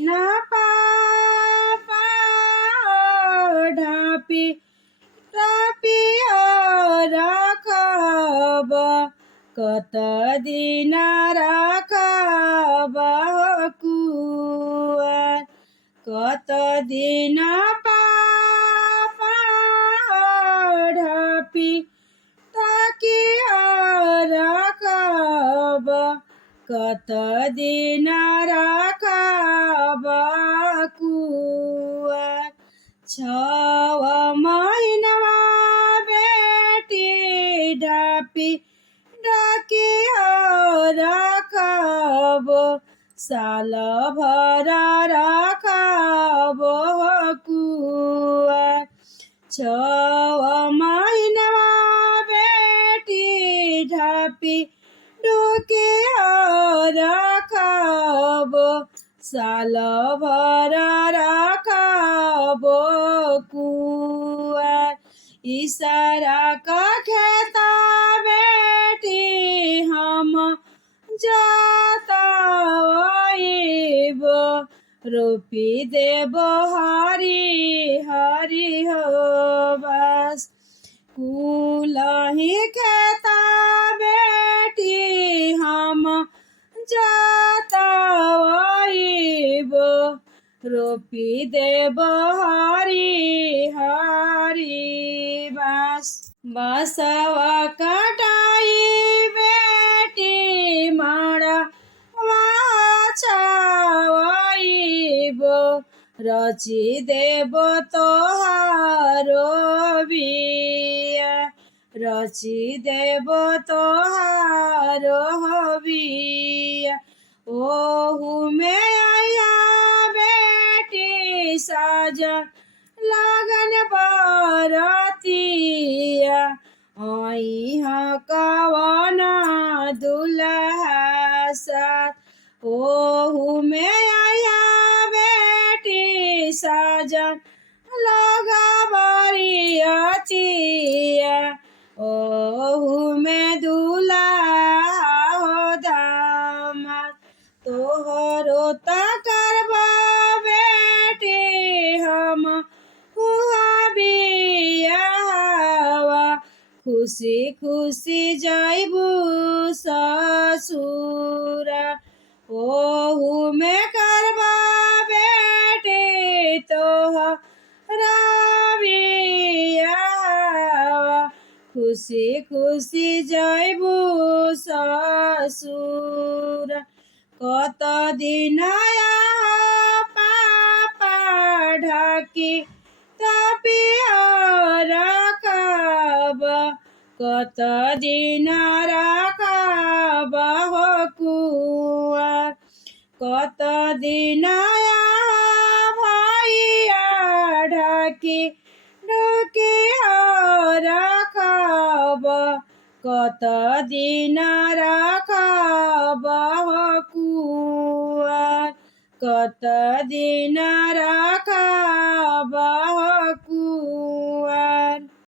दिन पापा ढापी ढापी राखब कत दिन राखब कुवार कत दिन पापा ढापी ढाकी राखब कत दिन राखब कुवार 6 महिनामा बेटी ढापी ढाकी राखब साल भर राखब कुवार 6 महिनामा बेटी ढापी ढाकी राखब साल भर राखब कुवार इशारा का खेता बेटी हम जोतवाइब रोपी देब हरी हरी हो बस कुलही खेता बेटी हम जोतवाइब रोपी देब हरी हरी बास बसवा कटाई बेटी माड़ा छावाइब रची देब तोहारो बिया रची देब तोहारो बिया ओहू में आया बेटी साजन लगन बरतिया अइहा कवन दुल्हा साथ ओहू में आया बेटी साजन लगा बरियतिया ओहू में दुल्हा हो दामाद तोहरो करबा बेटी हम हुआ बियाहवा खुशी खुशी जाइबू ससुरा ओहू में करबा बेटी तोहरा बियाहवा खुशी खुशी जाइबू ससुरा कत दिन पापा ढाकी ढापी राखब कत दिन राखब कुवार कत दिन भैया ढाकी ढाकी राखब कत दिन राखब कुवार कत दिन राखब